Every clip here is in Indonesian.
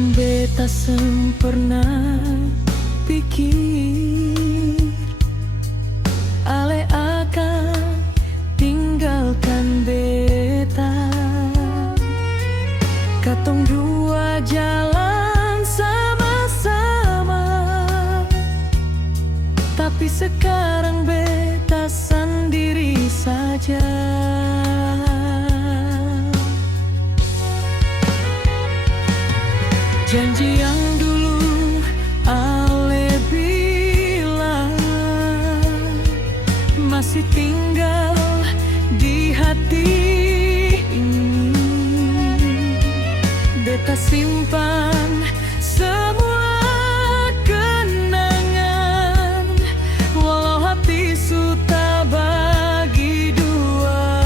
Beta sempurna pikir ale akan tinggalkan beta. Katong dua jalan sama-sama, tapi sekarang beta sendiri saja. Janji yang dulu ale bilang masih tinggal di hati ini. Beta simpan semua kenangan, walau hati sudah bagi dua.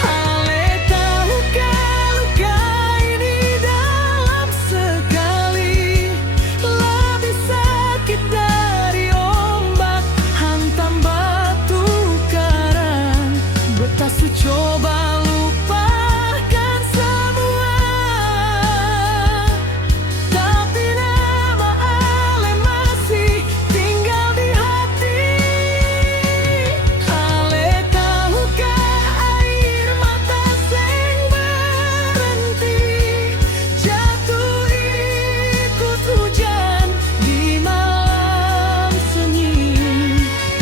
Ale tahu luka ini dalam sekali, lebih sakit dari ombak hantam batu karang. Beta coba lupakan semua, tapi nama ale masih tinggal di hati. Ale tahukah air mata sing berhenti jatuh ikut hujan di malam sunyi.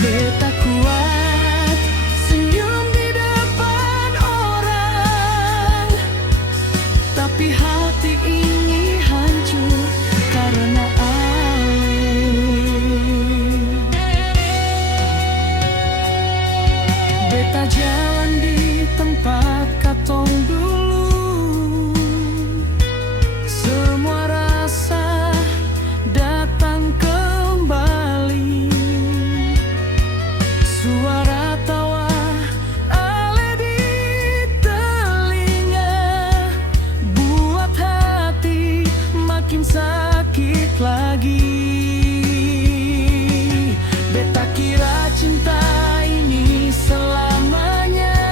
Beta kuat senyum di depan orang, tapi hati ini hancur karena ale. Beta jalan di tempat katong dulu, semua rasa datang kembali. Suara tawa ale di telinga buat hati makin sakit lagi. Beta kira cinta ini selamanya,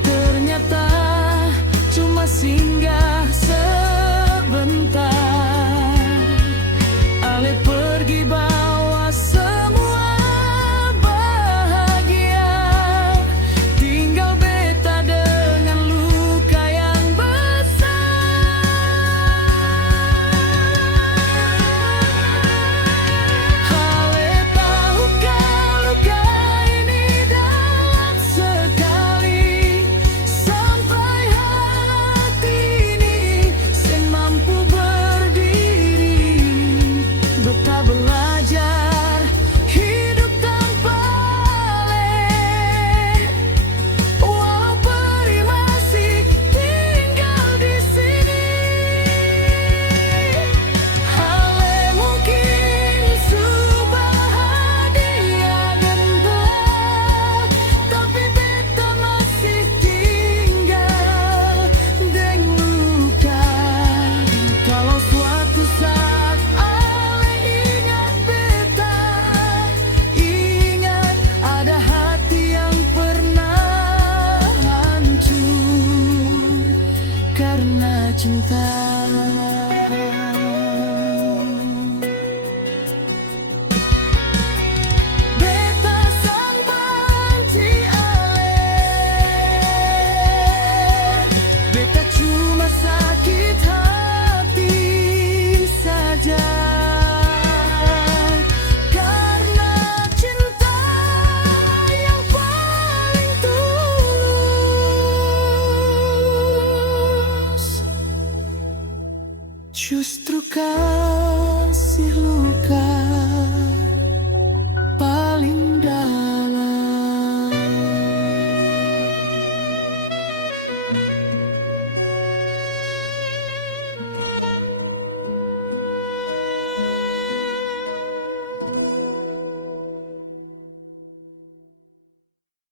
ternyata cuma singgah sebentar. Ale pergi bawa semua bahagia, tinggal beta dengan luka yang besar. Ale tahukah luka ini dalam sekali, sampai hati ini sing mampu berdiri. Beta belajar hidup tanpa ale, walau peri masih tinggal di sini. Ale mungkin subahagia gendut, tapi beta masih tinggal deng luka. Kalau suatu saat ale ingat beta, ingat ada hati yang pernah hancur karena cinta. Beta sang benci ale, beta cuma sakit hati saja karena cinta yang paling tulus justru kau.